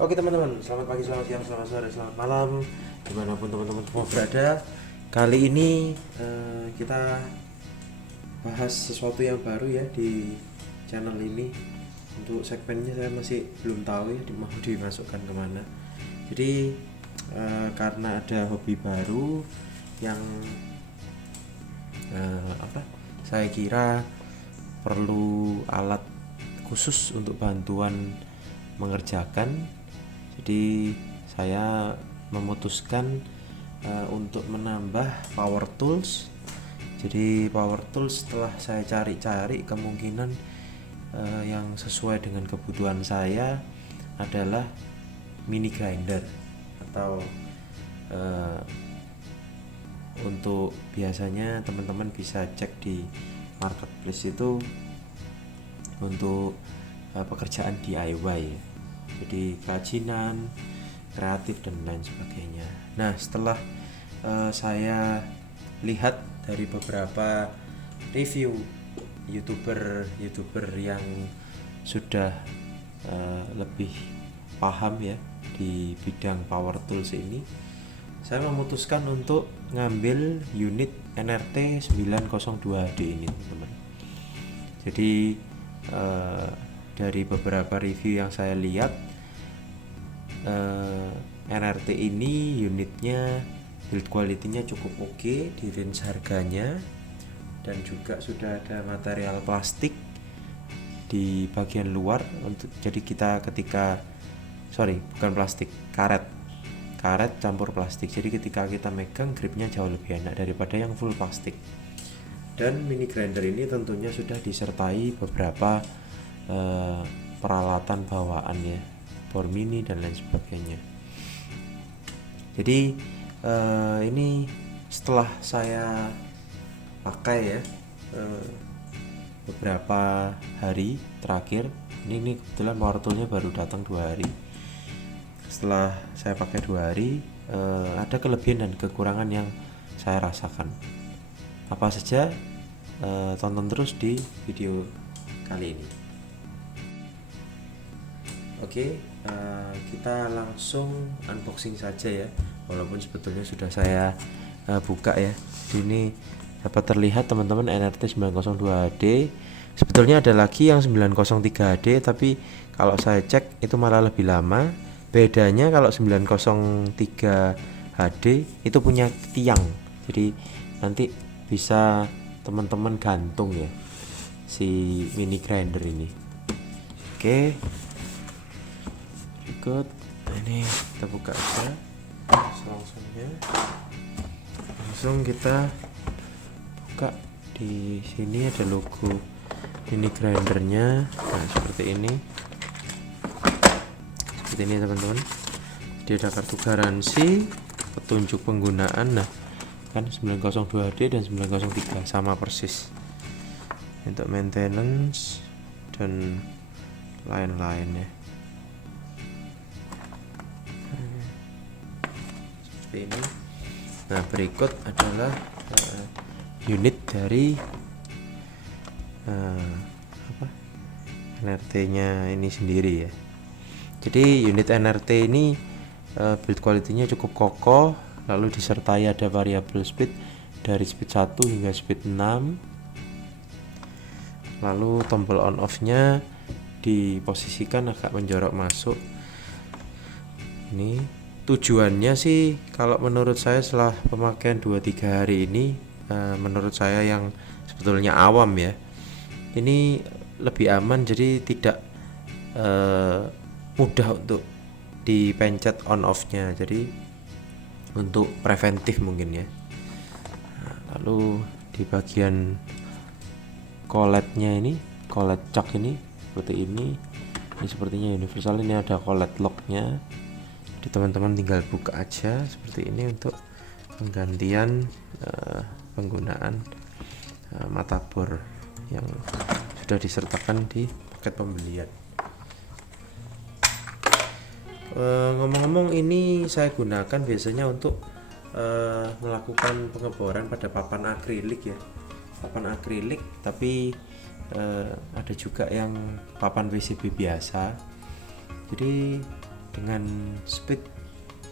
Oke teman-teman, selamat pagi, selamat siang, selamat sore, selamat malam, dimanapun teman-teman semua berada. Kali ini kita bahas sesuatu yang baru ya di channel ini. Untuk segmennya saya masih belum tahu ya mau dimasukkan kemana. Jadi karena ada hobi baru yang saya kira perlu alat khusus untuk bantuan mengerjakan. Jadi saya memutuskan untuk menambah power tools. Jadi power tools setelah saya cari-cari, kemungkinan yang sesuai dengan kebutuhan saya adalah mini grinder atau untuk biasanya teman-teman bisa cek di marketplace itu untuk pekerjaan DIY ya. Jadi kerajinan, kreatif dan lain sebagainya. Nah, setelah saya lihat dari beberapa review YouTuber yang sudah lebih paham ya di bidang power tools ini, saya memutuskan untuk ngambil unit NRT 902D ini, teman-teman. Jadi dari beberapa review yang saya lihat, NRT ini unitnya build quality-nya cukup oke di range harganya, dan juga sudah ada material plastik di bagian luar untuk jadi bukan plastik, karet campur plastik. Jadi ketika kita megang, gripnya jauh lebih enak daripada yang full plastik. Dan mini grinder ini tentunya sudah disertai beberapa peralatan bawaan ya, bor mini dan lain sebagainya. Jadi ini setelah saya pakai ya beberapa hari terakhir, ini kebetulan power toolnya baru datang 2 hari. Setelah saya pakai 2 hari, ada kelebihan dan kekurangan yang saya rasakan. Apa saja? Tonton terus di video kali ini. Oke, kita langsung unboxing saja ya. Walaupun sebetulnya sudah saya buka ya. Ini dapat terlihat teman-teman, NRT 902HD. Sebetulnya ada lagi yang 903HD, tapi kalau saya cek itu malah lebih lama. Bedanya kalau 903HD itu punya tiang. Jadi nanti bisa teman-teman gantung ya si mini grinder ini. Oke, berikut ini kita buka aja langsung kita buka. Di sini ada logo mini grindernya. Nah, seperti ini teman-teman. Dia ada kartu garansi, petunjuk penggunaan. Nah, kan 902D dan 903 sama persis untuk maintenance dan lain-lain ya. Seperti ini. Nah, berikut adalah unit dari NRT-nya ini sendiri ya. Jadi unit NRT ini build quality-nya cukup kokoh, lalu disertai ada variable speed dari speed 1 hingga speed 6. Lalu tombol on off-nya diposisikan agak menjorok masuk. Ini tujuannya sih kalau menurut saya setelah pemakaian 2-3 hari ini, menurut saya yang sebetulnya awam ya, ini lebih aman, jadi tidak mudah untuk dipencet on off-nya. Jadi untuk preventif mungkin ya. Nah, lalu di bagian colletnya ini, collet cak ini seperti ini sepertinya universal. Ini ada collet locknya, jadi teman-teman tinggal buka aja seperti ini untuk penggantian penggunaan mata bor yang sudah disertakan di paket pembelian. Ngomong-ngomong, ini saya gunakan biasanya untuk melakukan pengeboran pada papan akrilik ya, tapi ada juga yang papan PCB biasa. Jadi dengan speed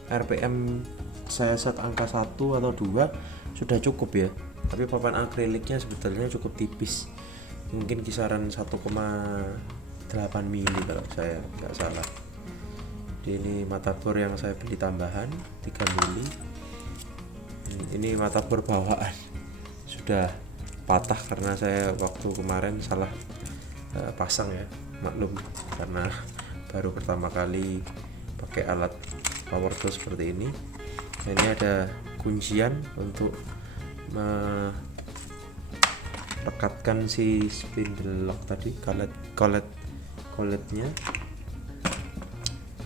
RPM saya set angka 1 atau 2 sudah cukup ya. Tapi papan akriliknya sebetulnya cukup tipis, mungkin kisaran 1,8 mili kalau saya nggak salah. Ini mata bor yang saya beli tambahan 3 mili. Ini mata bor bawaan sudah patah karena saya waktu kemarin salah pasang ya, maklum karena baru pertama kali pakai alat power tool seperti ini. Nah, ini ada kuncian untuk merekatkan si spindle lock tadi, coletnya.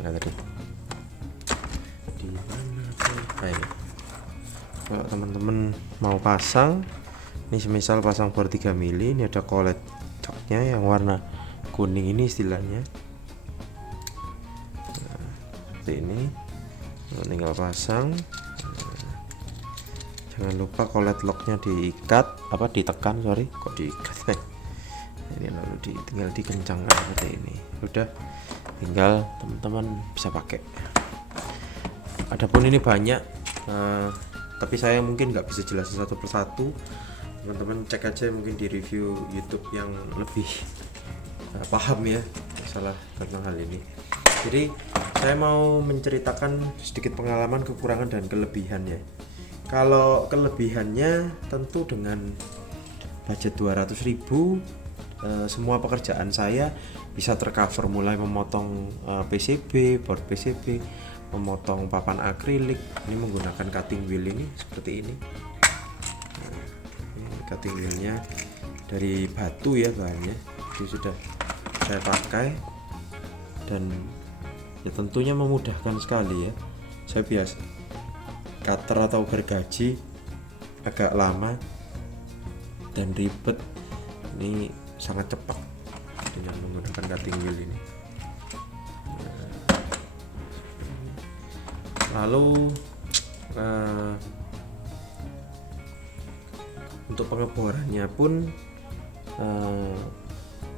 Nah, tadi di mana tuh? Nah, ini. Kalau teman-teman mau pasang, ini semisal pasang bor 3 mili, ini ada colet coknya yang warna kuning ini istilahnya. Nah, seperti ini. Tinggal pasang. Jangan lupa colet locknya ditekan, kok diikat. Ini lalu tinggal dikencangkan seperti ini. Udah, tinggal teman-teman bisa pakai. Adapun ini banyak, tapi saya mungkin nggak bisa jelasin satu persatu. Teman-teman cek aja mungkin di review YouTube yang lebih paham ya masalah tentang hal ini. Jadi saya mau menceritakan sedikit pengalaman, kekurangan dan kelebihan ya. Kalau kelebihannya tentu dengan budget 200.000 semua pekerjaan saya bisa tercover, mulai memotong PCB, board PCB, memotong papan akrilik. Ini menggunakan cutting wheel ini seperti ini. Ini cutting wheelnya dari batu ya bahannya, jadi sudah saya pakai dan ya tentunya memudahkan sekali ya. Saya biasa cutter atau gergaji agak lama dan ribet, ini sangat cepat dengan menggunakan cutting wheel ini. Lalu untuk pengeborannya pun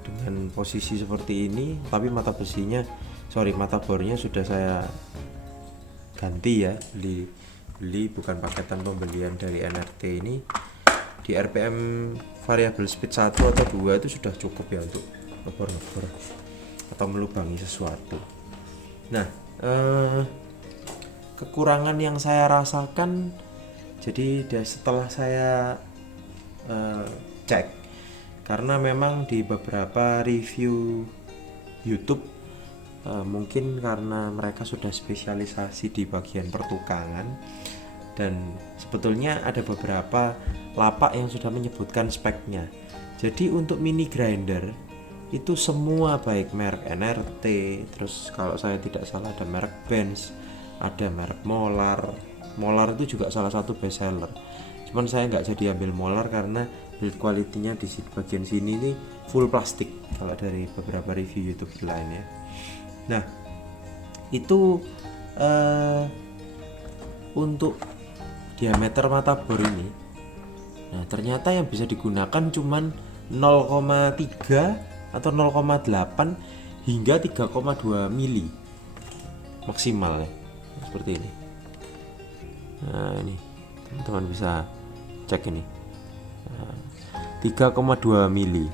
dengan posisi seperti ini, tapi mata bornya sudah saya ganti ya, beli bukan paketan pembelian dari NRT ini. Di RPM variabel speed 1 atau 2 itu sudah cukup ya untuk ngebor atau melubangi sesuatu. Nah, kekurangan yang saya rasakan, jadi setelah saya cek, karena memang di beberapa review YouTube mungkin karena mereka sudah spesialisasi di bagian pertukangan, dan sebetulnya ada beberapa lapak yang sudah menyebutkan speknya. Jadi untuk mini grinder itu semua, baik merek NRT, terus kalau saya tidak salah ada merek Benz, ada merek Molar itu juga salah satu best seller. Cuman saya nggak jadi ambil Molar karena build quality-nya di bagian sini ini full plastik kalau dari beberapa review YouTube lain ya. Nah, itu untuk diameter mata bor ini. Nah, ternyata yang bisa digunakan cuman 0,3 atau 0,8 hingga 3,2 mili maksimal ya. Seperti ini. Nah, ini teman-teman bisa cek ini. 3,2 mili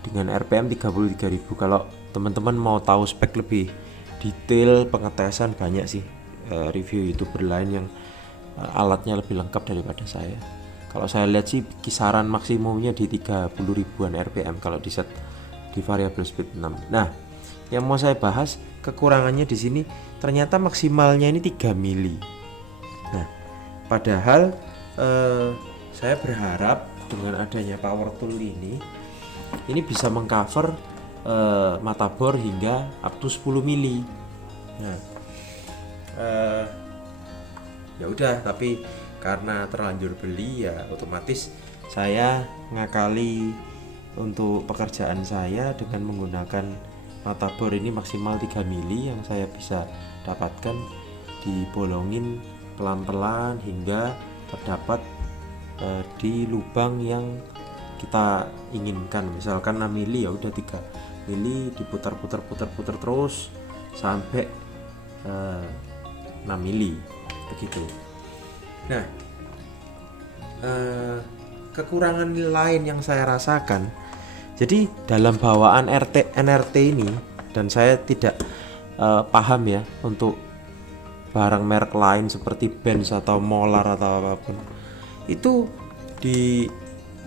dengan RPM 33.000. Kalau teman-teman mau tahu spek lebih detail, pengetesan, banyak sih review YouTuber lain yang alatnya lebih lengkap daripada saya. Kalau saya lihat sih kisaran maksimumnya di 30 ribuan RPM kalau di set di variable speed 6. Nah, yang mau saya bahas kekurangannya di sini, ternyata maksimalnya ini 3 mili. Nah, padahal saya berharap dengan adanya power tool ini bisa mengcover mata bor hingga up to 10 mili. Nah, ya udah, tapi karena terlanjur beli ya otomatis saya ngakali untuk pekerjaan saya dengan menggunakan mata bor ini maksimal 3 mili yang saya bisa dapatkan, dibolongin pelan-pelan hingga terdapat di lubang yang kita inginkan. Misalkan 6 mili, ya udah 3 mili diputar-putar terus sampai 6 mili begitu. Nah, kekurangan lain yang saya rasakan, jadi dalam bawaan NRT ini, dan saya tidak paham ya untuk barang merek lain seperti Benz atau Molar atau apapun, itu di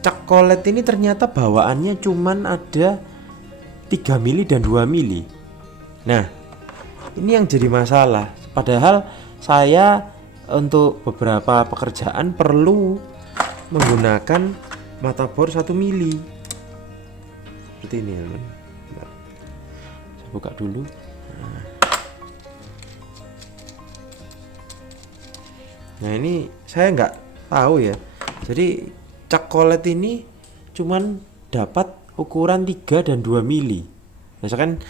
cak kolet ini ternyata bawaannya cuman ada 3 mili dan 2 mili. Nah, ini yang jadi masalah. Padahal saya untuk beberapa pekerjaan perlu menggunakan mata bor 1 mili. Seperti ini ya, teman. Saya buka dulu. Nah, ini saya nggak tahu ya. Jadi cak kolet ini cuman dapat ukuran 3 dan 2 mili. Misalkan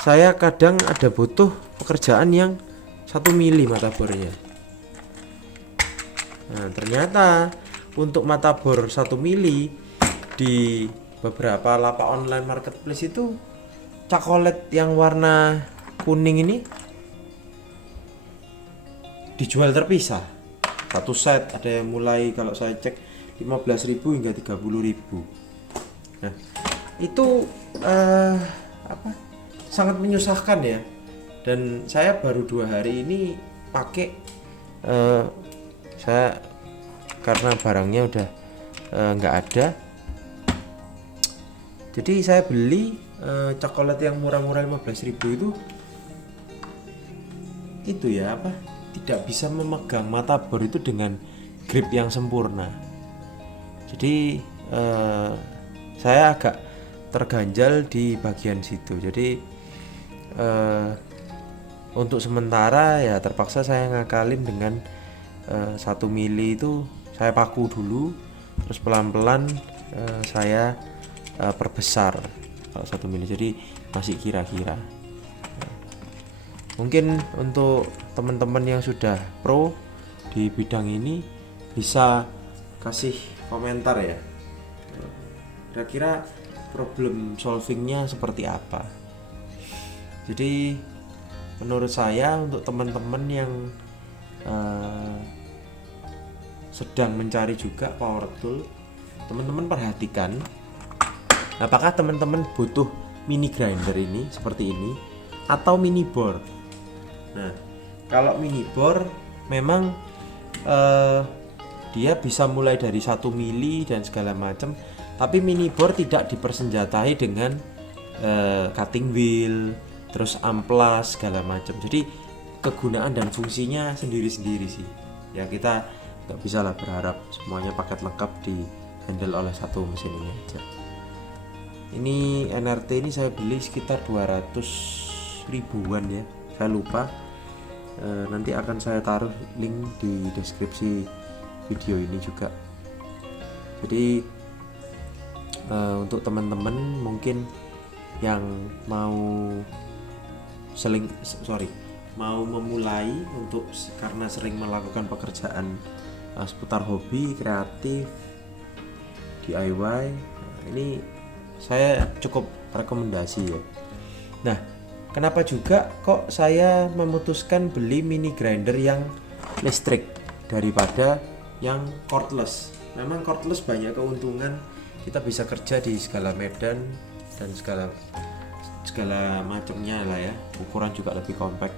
saya kadang ada butuh pekerjaan yang 1 mili mata bornya. Nah, ternyata untuk mata bor 1 mili di beberapa lapak online marketplace itu cak kolet yang warna kuning ini dijual terpisah. Satu set ada yang mulai, kalau saya cek, 15.000 hingga 30.000. Nah, itu sangat menyusahkan ya. Dan saya baru 2 hari ini pakai, saya karena barangnya udah nggak ada, jadi saya beli coklat yang murah-murah 15.000 itu ya tidak bisa memegang mata bor itu dengan grip yang sempurna. Jadi saya agak terganjal di bagian situ. Jadi untuk sementara ya terpaksa saya ngakalin dengan 1 mili itu saya paku dulu, terus pelan-pelan saya perbesar 1 mili, jadi masih kira-kira. Mungkin untuk teman-teman yang sudah pro di bidang ini bisa kasih komentar ya, kira-kira problem solvingnya seperti apa. Jadi menurut saya untuk teman-teman yang sedang mencari juga power tool, teman-teman perhatikan apakah teman-teman butuh mini grinder ini seperti ini atau mini bor. Nah, kalau mini bor memang dia bisa mulai dari 1 mili dan segala macam, tapi mini bor tidak dipersenjatai dengan cutting wheel, terus amplas segala macam. Jadi kegunaan dan fungsinya sendiri-sendiri sih. Ya kita nggak bisa lah berharap semuanya paket lengkap di handle oleh satu mesin ini aja. Ini NRT ini saya beli sekitar 200 ribuan ya, saya lupa. Nanti akan saya taruh link di deskripsi video ini juga. Jadi untuk teman-teman mungkin yang mau mau memulai untuk karena sering melakukan pekerjaan seputar hobi, kreatif, DIY, ini saya cukup rekomendasi ya. Nah, kenapa juga kok saya memutuskan beli mini grinder yang listrik daripada yang cordless? Memang cordless banyak keuntungan, kita bisa kerja di segala medan dan segala macamnya lah ya, ukuran juga lebih compact.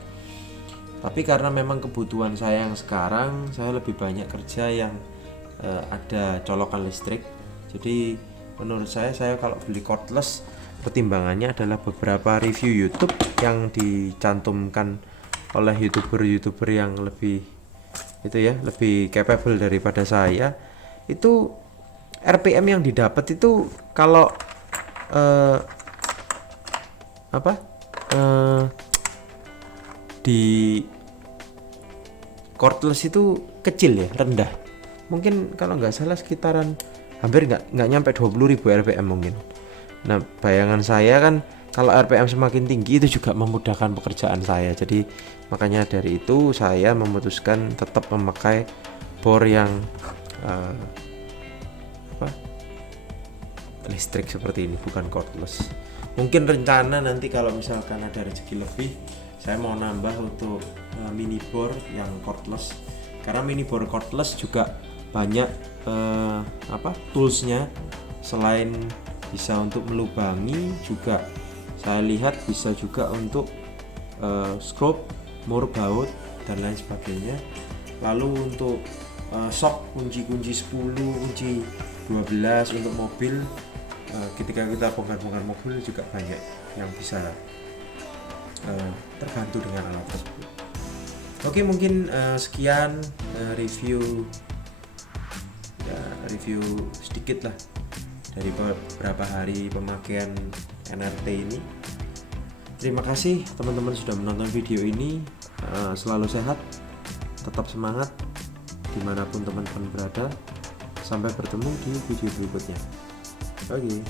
Tapi karena memang kebutuhan saya yang sekarang, saya lebih banyak kerja yang ada colokan listrik. Jadi menurut saya kalau beli cordless, pertimbangannya adalah beberapa review YouTube yang dicantumkan oleh youtuber yang lebih lebih capable daripada saya. Itu RPM yang didapat itu kalau di cordless itu kecil ya, rendah. Mungkin kalau nggak salah sekitaran hampir nggak nyampe 20.000 RPM mungkin. Nah, bayangan saya kan kalau RPM semakin tinggi itu juga memudahkan pekerjaan saya. Jadi makanya dari itu saya memutuskan tetap memakai bor yang listrik seperti ini, bukan cordless. Mungkin rencana nanti kalau misalkan ada rezeki lebih, saya mau nambah untuk mini bore yang cordless, karena mini bore cordless juga banyak toolsnya. Selain bisa untuk melubangi, juga saya lihat bisa juga untuk screw, mur baut dan lain sebagainya. Lalu untuk shock, kunci 10, kunci 12 untuk mobil, ketika kita bongkar-bongkar mobil juga banyak yang bisa terbantu dengan alat tersebut. Oke, mungkin sekian review sedikit lah dari beberapa hari pemakaian NRT ini. Terima kasih teman-teman sudah menonton video ini. Selalu sehat, tetap semangat dimanapun teman-teman berada. Sampai bertemu di video berikutnya. Oke.